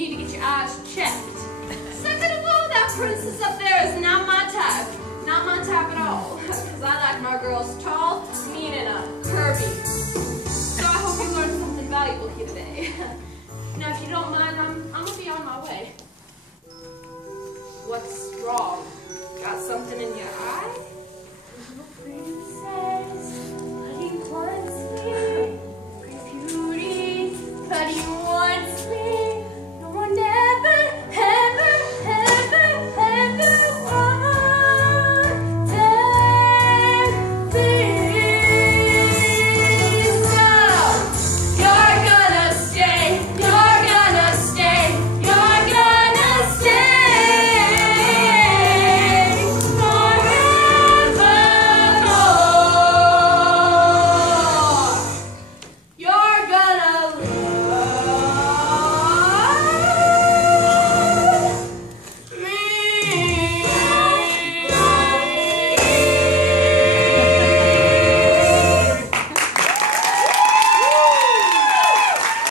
need to get your eyes checked. Second of all, that princess up there is not my type. Not my type at all. Because I like my girls tall, mean, and curvy. So I hope you learned something valuable here today. Now, if you don't mind, I'm going to be on my way. What's wrong?